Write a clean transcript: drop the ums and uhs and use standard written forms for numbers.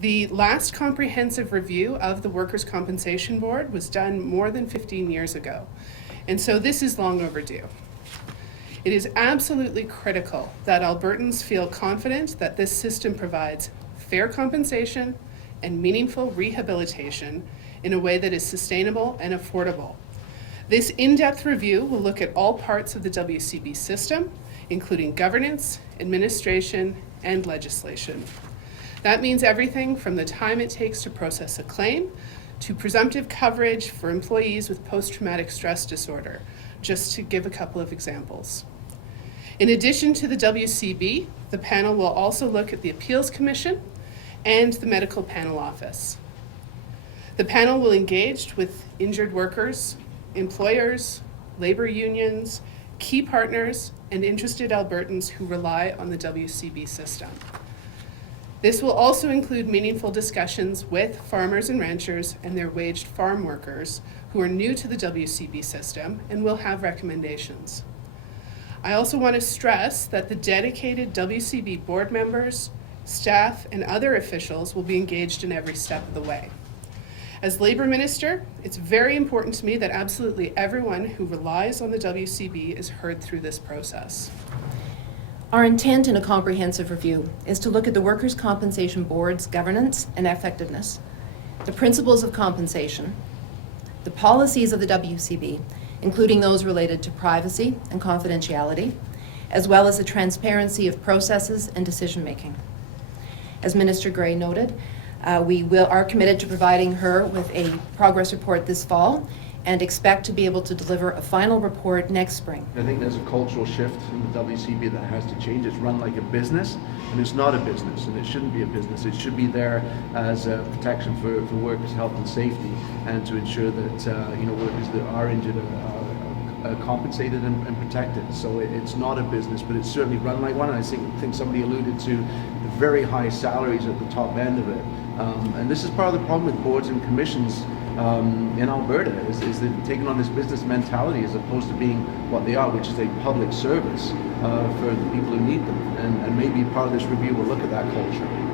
The last comprehensive review of the Workers' Compensation Board was done more than 15 years ago, and so this is long overdue. It is absolutely critical that Albertans feel confident that this system provides fair compensation and meaningful rehabilitation in a way that is sustainable and affordable. This in-depth review will look at all parts of the WCB system, including governance, administration, and legislation. That means everything from the time it takes to process a claim to presumptive coverage for employees with post-traumatic stress disorder, just to give a couple of examples. In addition to the WCB, the panel will also look at the Appeals Commission and the Medical Panel Office. The panel will engage with injured workers, employers, labor unions, key partners, and interested Albertans who rely on the WCB system. This will also include meaningful discussions with farmers and ranchers and their waged farm workers who are new to the WCB system and will have recommendations. I also want to stress that the dedicated WCB board members, staff, and other officials will be engaged in every step of the way. As Labor Minister, it's very important to me that absolutely everyone who relies on the WCB is heard through this process. Our intent in a comprehensive review is to look at the Workers' Compensation Board's governance and effectiveness, the principles of compensation, the policies of the WCB, including those related to privacy and confidentiality, as well as the transparency of processes and decision-making. As Minister Gray noted, we are committed to providing her with a progress report this fall and expect to be able to deliver a final report next spring. I think there's a cultural shift in the WCB that has to change. It's run like a business, and it's not a business, and it shouldn't be a business. It should be there as a protection for workers' health and safety, and to ensure that workers that are injured are compensated and protected. So it's not a business, but it's certainly run like one. And I think somebody alluded to the very high salaries at the top end of it. And this is part of the problem with boards and commissions in Alberta, is they've taken on this business mentality as opposed to being what they are, which is a public service for the people who need them. And maybe part of this review will look at that culture.